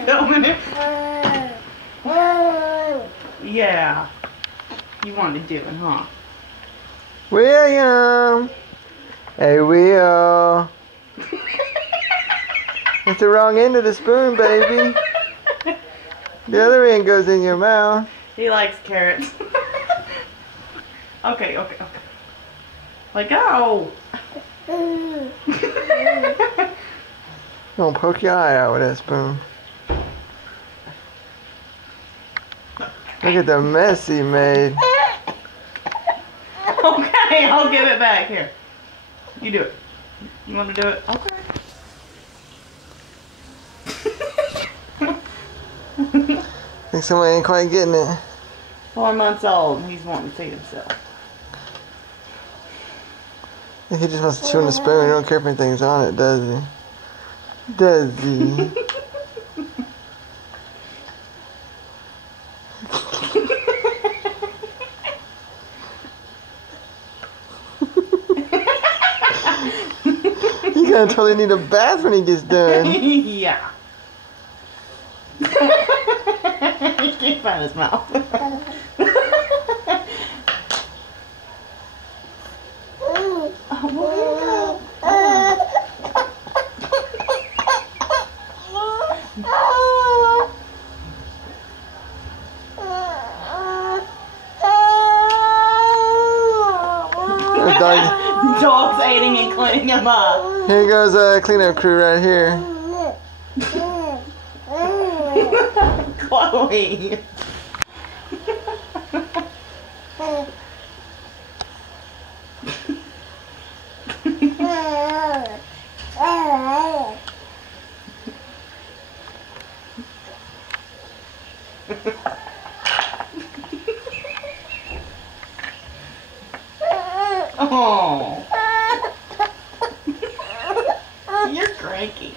you filming it? Yeah. You wanted to do it, huh? William! Hey, Will. It's the wrong end of the spoon, baby. The other end goes in your mouth. He likes carrots. Okay. Let go. Don't poke your eye out with that spoon. Look at the mess he made. Okay, I'll give it back. Here. You do it. You want to do it? Okay. Think somebody ain't quite getting it. 4 months old. He's wanting to feed himself. I think he just wants to chew on the spoon. He don't care if anything's on it, does he? Does he? He's gonna totally need a bath when he gets done. Yeah. He can't find his mouth. Dog's aiding and cleaning him up. Here goes a cleanup crew right here. Chloe. Oh. You're cranky.